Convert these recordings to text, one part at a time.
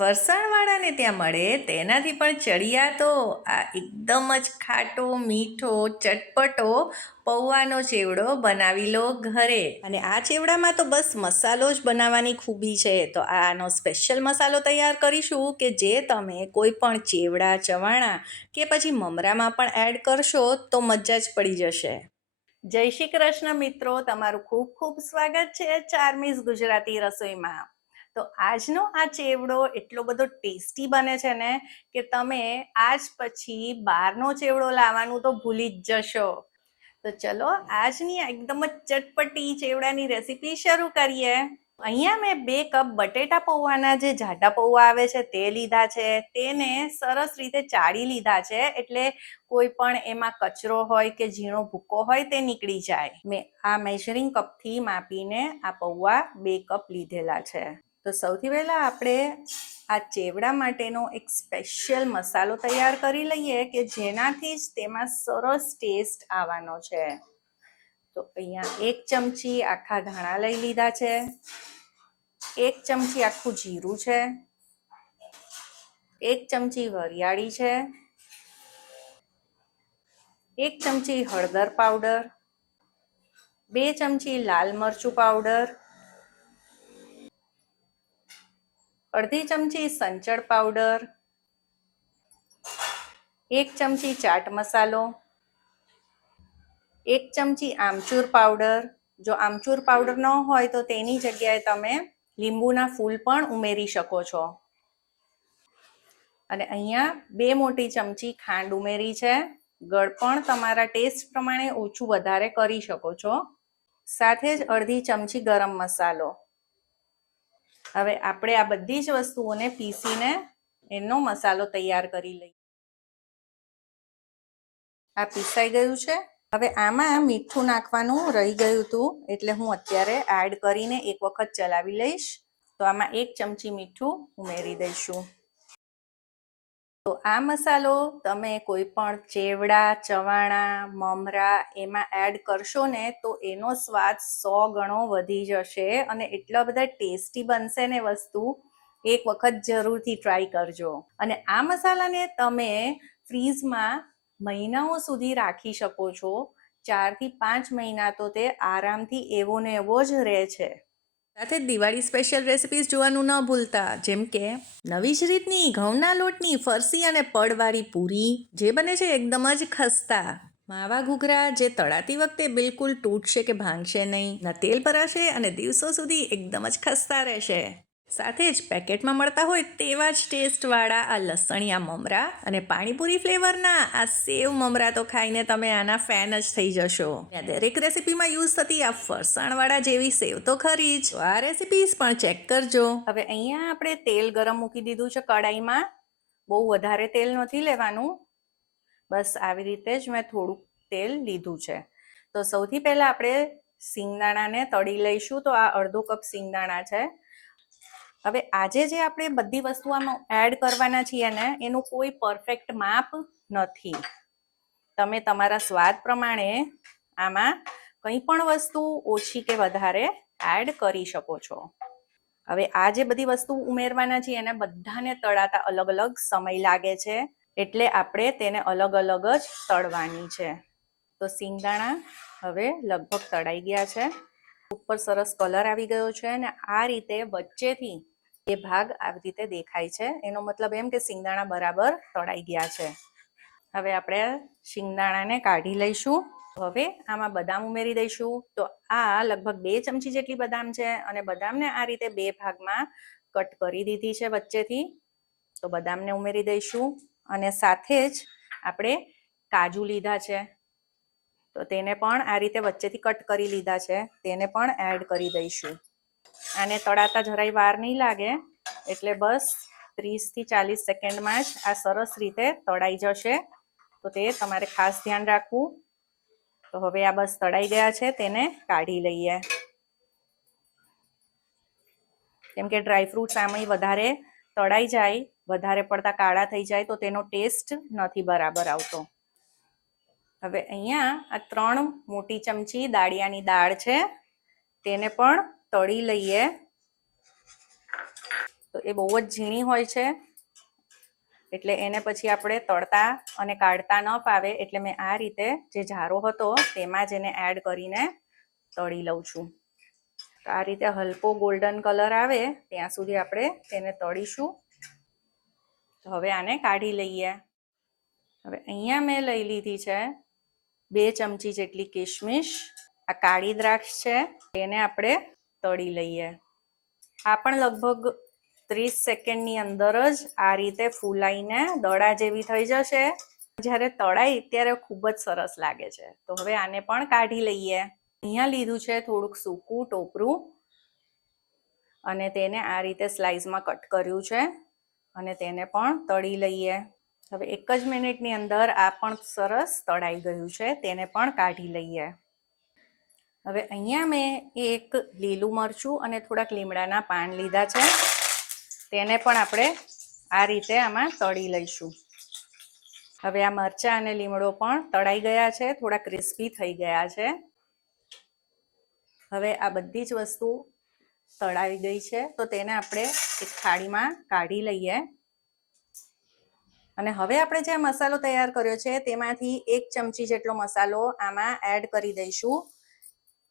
ફરસાણવાળાને ત્યાં મળે તેનાથી પણ ચડિયા તો આ એકદમ જ ખાટો, મીઠો, ચટપટો પૌવાનો ચેવડો બનાવી લો ઘરે. અને આ ચેવડામાં તો બસ મસાલો જ બનાવવાની ખૂબી છે. તો આનો સ્પેશિયલ મસાલો તૈયાર કરીશું કે જે તમે કોઈ પણ ચેવડા, ચવાણા કે પછી મમરામાં પણ એડ કરશો તો મજા જ પડી જશે. જય શ્રી કૃષ્ણ મિત્રો. તમારું ખૂબ ખૂબ સ્વાગત છે ચારમીસ ગુજરાતી રસોઈમાં. તો આજનો આ ચેવડો એટલો બધો ટેસ્ટી બને છે ને કે તમે આજ પછી બહારનો ચેવડો લાવવાનું તો ભૂલી જ જશો. તો ચલો આજની એકદમ જ ચટપટી ચેવડાની રેસીપી શરૂ કરીએ. અહીંયા મેં બે કપ બટેટા પૌવાના જે જાડા પૌવા આવે છે તે લીધા છે. તેને સરસ રીતે ચાળી લીધા છે એટલે કોઈ પણ એમાં કચરો હોય કે ઝીણો ભૂકો હોય તે નીકળી જાય. મેં આ મેઝરિંગ કપથી માપીને આ પૌવા બે કપ લીધેલા છે. તો સૌથી પહેલાં આપણે આ ચેવડા માટેનો એક સ્પેશિયલ મસાલો તૈયાર કરી લઈએ કે જેનાથી જ તેમાં સરસ ટેસ્ટ આવવાનો છે. તો અહીંયા એક ચમચી આખા ધાણા લઈ લીધા છે. એક ચમચી આખું જીરું છે. એક ચમચી વરિયાળી છે. એક ચમચી હળદર પાવડર. બે ચમચી લાલ મરચું પાવડર. અડધી ચમચી સંચળ પાવડર, એક ચમચી ચાટ મસાલો, એક ચમચી આમચૂર પાવડર. જો આમચૂર પાવડર ન હોય તો તેની જગ્યાએ તમે લીંબુના ફૂલ પણ ઉમેરી શકો છો. અને અહીંયા બે મોટી ચમચી ખાંડ ઉમેરી છે. ગળપણ તમારા ટેસ્ટ પ્રમાણે ઓછું વધારે કરી શકો છો. સાથે જ અડધી ચમચી ગરમ મસાલો. હવે આપણે આ બધી જ વસ્તુઓને પીસીને એનો મસાલો તૈયાર કરી લઈએ. આ પીસાઈ ગયું છે. હવે આમાં મીઠું નાખવાનું રહી ગયું હતું, એટલે હું અત્યારે એડ કરીને એક વખત ચલાવી લઈશ. તો આમાં એક ચમચી મીઠું ઉમેરી દઈશું. તો આ મસાલો તમે કોઈ પણ ચેવડા, ચવાણા, મમરા એમાં એડ કરશો ને તો એનો સ્વાદ સો ગણો વધી જશે અને એટલા બધા ટેસ્ટી બનશે ને વસ્તુ, એક વખત જરૂરથી ટ્રાય કરજો. અને આ મસાલાને તમે ફ્રીઝમાં મહિનાઓ સુધી રાખી શકો છો. ચારથી પાંચ મહિના તો તે આરામથી એવો ને એવો જ રહે છે. સાથે દિવાળી સ્પેશિયલ રેસિપીઝ જોવાનું ન ભૂલતા, જેમ કે નવી જ રીતની ઘઉંના લોટની ફરસી અને પડવાળી પૂરી, જે બને છે એકદમ જ ખસ્તા. માવા ઘૂઘરા જે તળાતી વખતે બિલકુલ તૂટશે કે ભાંગશે નહીં, ન તેલ ભરાશે અને દિવસો સુધી એકદમ જ ખસ્તા રહેશે. સાથે જ પેકેટમાં મળતા હોય તેવા જ ટેસ્ટવાળા આ લસણિયા મમરા અને પાણીપુરી ફ્લેવરના આ સેવ મમરા તો ખાઈને તમે આના ફેન જ થઈ જશો. દરેક રેસીપીમાં યુઝ થતી આ ફરસાણવાળા જેવી સેવ તો ખરી જ. આ રેસીપીસ પણ ચેક કરજો. હવે અહીંયા આપણે તેલ ગરમ મૂકી દીધું છે કડાઈમાં બહુ વધારે તેલ નથી લેવાનું. બસ આવી રીતે જ મેં થોડુંક તેલ લીધું છે. તો સૌથી પહેલાં આપણે સિંગદાણાને તળી લઈશું. તો આ અડધો કપ સિંગદાણા છે. હવે આજે જે આપણે બધી વસ્તુ આમાં એડ કરવાના છીએ ને, એનું કોઈ પરફેક્ટ માપ નથી. તમે તમારા સ્વાદ પ્રમાણે આમાં કંઈ પણ વસ્તુ ઓછી કે વધારે એડ કરી શકો છો. હવે આ જે બધી વસ્તુ ઉમેરવાના છીએ, એને બધાને તળાતા અલગ અલગ સમય લાગે છે, એટલે આપણે તેને અલગ અલગ જ તળવાની છે. તો સિંગદાણા હવે લગભગ તળાઈ ગયા છે. ઉપર સરસ કલર આવી ગયો છે અને આ રીતે વચ્ચેથી એ ભાગ આવી રીતે દેખાય છે. એનો મતલબ એમ કે સિંગદાણા બરાબર તળાઈ ગયા છે. હવે આપણે શિંગદાણાને કાઢી લઈશું. હવે આમાં બદામ ઉમેરી દઈશું. તો આ લગભગ બે ચમચી જેટલી બદામ છે અને બદામને આ રીતે બે ભાગમાં કટ કરી દીધી છે વચ્ચેથી. તો બદામને ઉમેરી દઈશું અને સાથે જ આપણે કાજુ લીધા છે. તો તેને પણ આ રીતે વચ્ચેથી કટ કરી લીધા છે. તેને પણ એડ કરી દઈશું. આને તળાતા જરાય વાર નહીં લાગે, એટલે બસ ત્રીસથી ચાલીસ સેકન્ડમાં જ આ સરસ રીતે તળાઈ જશે. તો તે તમારે ખાસ ધ્યાન રાખવું. તો હવે આ બસ તળાઈ ગયા છે, તેને કાઢી લઈએ. કેમ કે ડ્રાયફ્રૂટ્સ આમાં વધારે તળાઈ જાય, વધારે પડતા કાળા થઈ જાય, તો તેનો ટેસ્ટ નથી બરાબર આવતો. હવે અહીંયા આ ત્રણ મોટી ચમચી દાળિયાની દાળ છે. તેને પણ તળી લઈએ. તો એ બહુ જ ઝીણી હોય છે. એટલે એને પછી આપણે તળતા અને કાઢતા ન ફાવે એટલે મેં આ રીતે જે ઝારો હતો તેમાં જ એને એડ કરીને તળી લઉં છું. તો આ રીતે હલકો ગોલ્ડન કલર આવે ત્યાં સુધી આપણે તેને તળીશું. તો હવે આને કાઢી લઈએ. હવે અહીંયા મેં લઈ લીધી છે બે ચમચી જેટલી કિશમિશ આ કાળી દ્રાક્ષ છે, એને આપણે તળી લઈએ. આ પણ લગભગ ત્રીસ સેકન્ડની અંદર જ આ રીતે ફૂલાઈને દડા જેવી થઈ જશે. જ્યારે તળાય ત્યારે ખૂબ જ સરસ લાગે છે. તો હવે આને પણ કાઢી લઈએ. અહીંયા લીધું છે થોડુંક સૂકું ટોપરું અને તેને આ રીતે સ્લાઇસમાં કટ કર્યું છે અને તેને પણ તળી લઈએ. હવે એક જ મિનિટની અંદર આ પણ સરસ તળાઈ ગયું છે, તેને પણ કાઢી લઈએ. હવે અહીંયા મેં એક લીલું મરચું અને થોડાક લીમડાના પાન લીધા છે. તેને પણ આપણે આ રીતે આમાં તળી લઈશું. હવે આ મરચાં અને લીમડો પણ તળાઈ ગયા છે, થોડા ક્રિસ્પી થઈ ગયા છે. હવે આ બધી જ વસ્તુ તળાવી ગઈ છે, તો તેને આપણે એક થાળીમાં કાઢી લઈએ. અને હવે આપણે જે મસાલો તૈયાર કર્યો છે, તેમાંથી એક ચમચી જેટલો મસાલો આમાં એડ કરી દઈશું.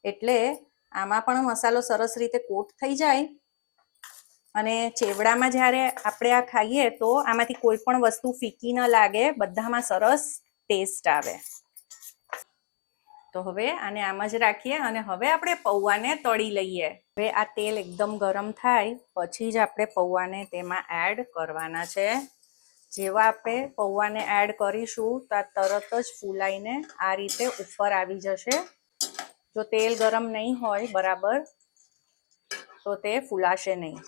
એટલે આમાં પણ મસાલો સરસ રીતે કોટ થઈ જાય. અને ચેવડામાં જ્યારે આપણે આ ખાઈએ, તો આમાંથી કોઈ પણ વસ્તુ ફીકી ન લાગે, બધામાં સરસ ટેસ્ટ આવે. તો હવે આને આમ જ રાખીએ અને હવે આપણે પૌવાને તળી લઈએ. હવે આ તેલ એકદમ ગરમ થાય, પછી જ આપણે પૌવાને તેમાં એડ કરવાના છે. જેવા આપણે પૌવાને એડ કરીશું, તો આ તરત જ ફૂલાઈને આ રીતે ઉપર આવી જશે. જો તેલ ગરમ નહીં હોય, બરાબર, તો તે ફૂલાશે નહીં.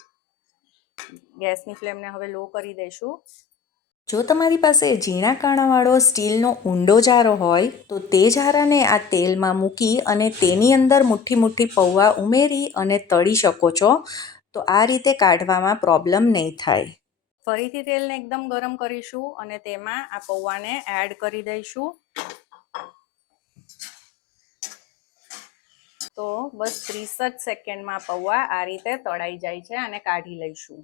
ગેસની ફ્લેમને હવે લો કરી દઈશું. જો તમારી પાસે ઝીણા કાણાવાળો સ્ટીલનો ઊંડો જારો હોય, તો તે જારાને આ તેલમાં મૂકી અને તેની અંદર મુઠ્ઠી મુઠ્ઠી પૌવા ઉમેરી અને તળી શકો છો. તો આ રીતે કાઢવામાં પ્રોબ્લેમ નહીં થાય. ફરીથી તેલને એકદમ ગરમ કરીશું અને તેમાં આ પૌવાને એડ કરી દઈશું. તો બસ ત્રીસ જ સેકન્ડમાં પૌવા આ રીતે તળાઈ જાય છે અને કાઢી લઈશું.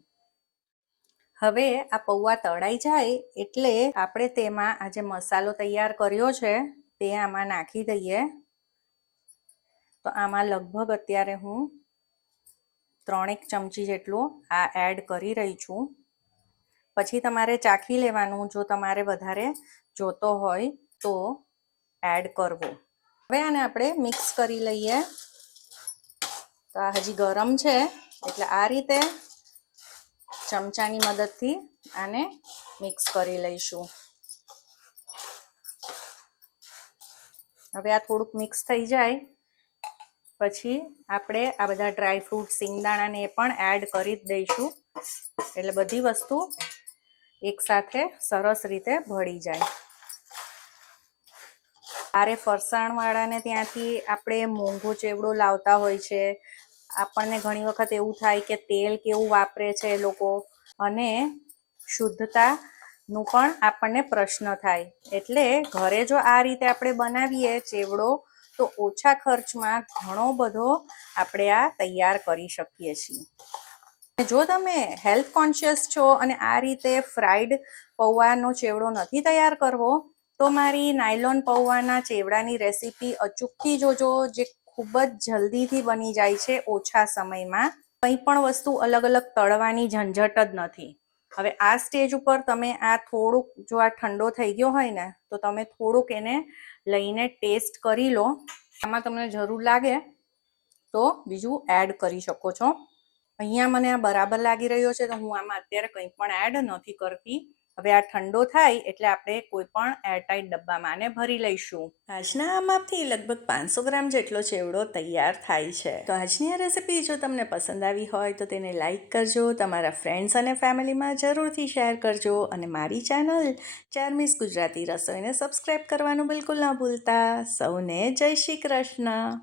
હવે આ પૌવા તળાઈ જાય એટલે આપણે તેમાં આ જે મસાલો તૈયાર કર્યો છે તે આમાં નાખી દઈએ. તો આમાં લગભગ અત્યારે હું ત્રણેક ચમચી જેટલું આ એડ કરી રહી છું. પછી તમારે ચાખી લેવાનું જો તમારે વધારે જોતો હોય તો એડ કરવો. હવે આને આપણે મિક્સ કરી લઈએ. તો આ હજી ગરમ છે, એટલે આ રીતે ચમચાની મદદથી આને મિક્સ કરી લઈશું. હવે આ થોડુંક મિક્સ થઈ જાય. પછી આપણે આ બધા ડ્રાય ફ્રૂટ સિંગદાણાને એ પણ એડ કરી જ દઈશું. એટલે બધી વસ્તુ એકસાથે સરસ રીતે ભળી જાય. આરે ફરસાણવાળાને ત્યાંથી આપણે મોંઘો ચેવડો લાવતા હોય છે. આપણને ઘણી વખત એવું થાય કે તેલ કેવું વાપરે છે એ લોકો. અને શુદ્ધતાનું પણ આપણને પ્રશ્ન થાય. એટલે ઘરે જો આ રીતે આપણે બનાવીએ ચેવડો, તો ઓછા ખર્ચમાં ઘણો બધો આપણે આ તૈયાર કરી શકીએ છીએ. જો તમે હેલ્થ કોન્શિયસ છો અને આ રીતે ફ્રાઈડ પૌવાનો ચેવડો નથી તૈયાર કરવો, તો મારી નાયલોન પૌવાના ચેવડાની રેસીપી અચૂકથી જોજો, જે ખૂબ જ જલ્દીથી બની જાય છે ઓછા સમયમાં. કંઈ પણ વસ્તુ અલગ અલગ તળવાની ઝંઝટ જ નથી. હવે આ સ્ટેજ ઉપર તમે આ થોડુંક જો આ ઠંડો થઈ ગયો હોય ને, તો તમે થોડુંક એને લઈને ટેસ્ટ કરી લો. આમાં તમને જરૂર લાગે, તો બીજું એડ કરી શકો છો. અહીંયા મને આ બરાબર લાગી રહ્યો છે, તો હું આમાં અત્યારે કંઈ પણ એડ નથી કરતી. હવે આ ઠંડો થાય એટલે આપણે કોઈ પણ એરટાઈટ ડબ્બામાં આને ભરી લઈશું. આજના આ માપથી લગભગ પાંચસો ગ્રામ જેટલો ચેવડો તૈયાર થાય છે. તો આજની આ રેસીપી જો તમને પસંદ આવી હોય, તો તેને લાઈક કરજો, તમારા ફ્રેન્ડ્સ અને ફેમિલીમાં જરૂરથી શેર કરજો અને મારી ચેનલ ચારમીસ ગુજરાતી રસોઈને સબસ્ક્રાઈબ કરવાનું બિલકુલ ના ભૂલતા. સૌને જય શ્રી કૃષ્ણ.